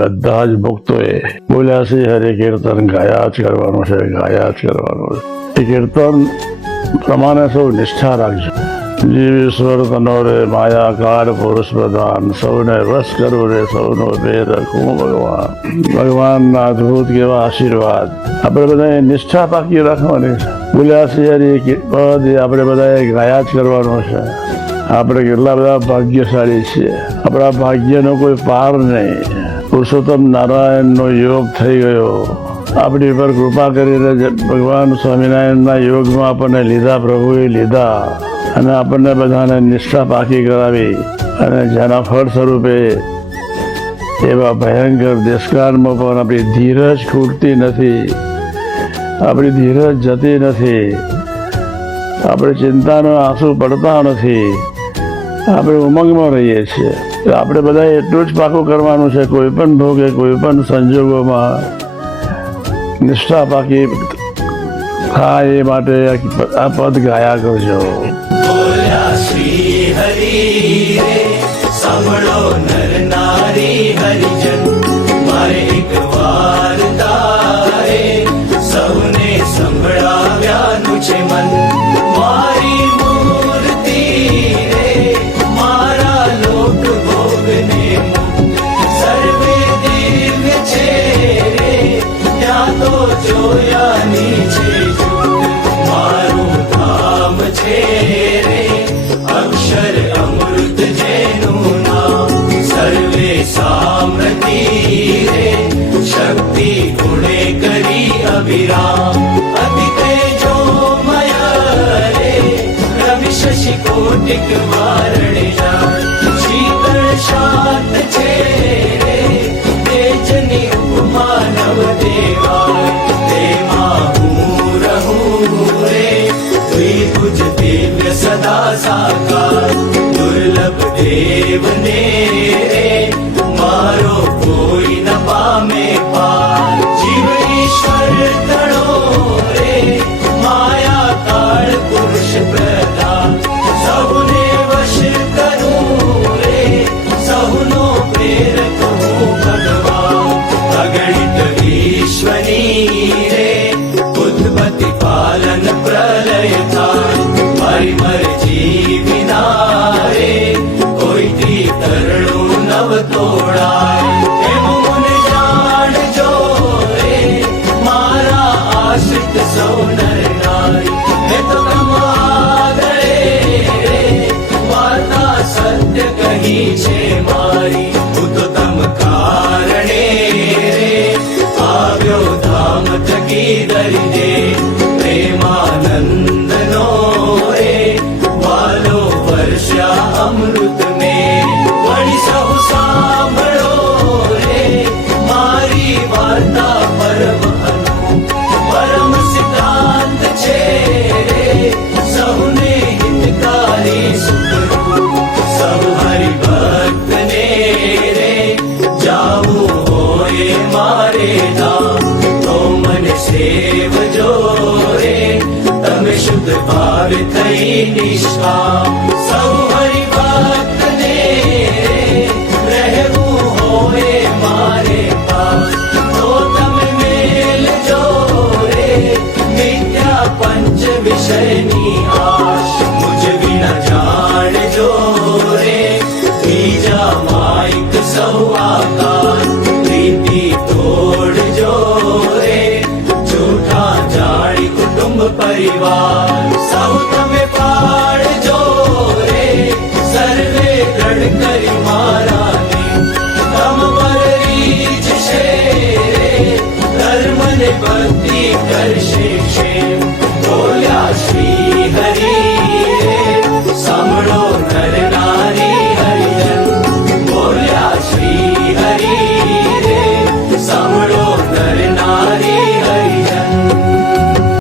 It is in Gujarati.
બધા જ ભક્તોએ બોલ્યા છે હરે કીર્તન ગાયા જ કરવાનું છે, ગાયા જ કરવાનું છે. એ કીર્તન પ્રમાણે સૌ નિષ્ઠા રાખજો. જીવ ઈશ્વર તનો રે માયા કાળ પુરુષ પ્રધાન, સૌને વશ કરવું રે સૌનો ભેદ રખવું ભગવાન. ભગવાનના અદભુત કેવા આશીર્વાદ. આપણે બધાએ નિષ્ઠા પાકી રાખવાની છે. બોલ્યા છે હરે પદ આપણે બધાએ ગાયા જ કરવાનું છે. આપણે કેટલા બધા ભાગ્યશાળી છીએ. આપણા ભાગ્યનો કોઈ પાર નહીં. પુરુષોત્તમ નારાયણનો યોગ થઈ ગયો. આપણી પર કૃપા કરીને ભગવાન સ્વામિનારાયણના યોગમાં આપણને લીધા, પ્રભુએ લીધા અને આપણને બધાને નિષ્ઠા પાકી કરાવી અને જેના ફળ સ્વરૂપે એવા ભયંકર દેશકાળમાં પણ આપણી ધીરજ ખૂટતી નથી, આપણી ધીરજ જતી નથી, આપણે ચિંતાનો આંસુ પડતા નથી, આપણે ઉમંગમાં રહીએ છીએ. આપણે બધા એટલું જ પાકું કરવાનું છે, કોઈ પણ ભોગે કોઈ પણ સંજોગોમાં નિષ્ઠા પાકી થાય એ માટે આ પદ ગાયા કરજો. શ્રી હરિ રે સાંભળો નર નારી હરિજન, મારે એક વાર્તા રે સૌને સંભળાવ્યાનું છે મન. મારી મૂર્તિ રે મારા લોક ભોગને સર્વે દિવ્ય છે રે, ત્યાં તો જોયાની છે મારું ધામ છે રે, અક્ષર અમૃત જેનું નામ. સર્વે સામ્રતિ રે શક્તિ ગુણે કરી અવિરામ. અતિ તેજોમય રે રવિ શશી કોટિક વારણ જાય. શીતળ શાંત છે રે તેજની ઉપમા નવ દેવાય. તેમાં હું રહું રે દ્વિભુજ દિવ્ય સદા સાકાર. દુર્લભ દેવને રે મારો કોઈ ન પામે પાર. જીવ ઈશ્વર તણો રે માયા કાળ પુરુષ પ્રધાન. સૌને વશ કરું રે સૌનો પ્રેરક હું ભગવાન. અગણિત ઈશ્વરી રે ઉત્પત્તિ પાલન પ્રલય થાય. મારી મરજી વિના રે કોઈથી તરણું નવ તોડાય. એમ મને જાણજો રે મારા આશ્રિત સૌ નર નારી. મેં તો કમાગળે રે વાર્તા સત્ય કહી છે મારી. હું તો તમ કારણે રે આવ્યો ધામ થકી દરી દે. પ્રેમાનંદનો રે વાલો વર્ષા અમૃત મેં. વળી સહુ સાંભળો રે મારી વાર્તા પરમહનું. પરમ સિદ્ધાંત છે રે સૌને હિતકારી સુખરૂપ. સૌ હરિભક્તને રે જાવું હોય મારે ધામ. તો મને સેવજો રે તમે શુદ્ધ ભાવ થઈ નિષ્કામ. સૌ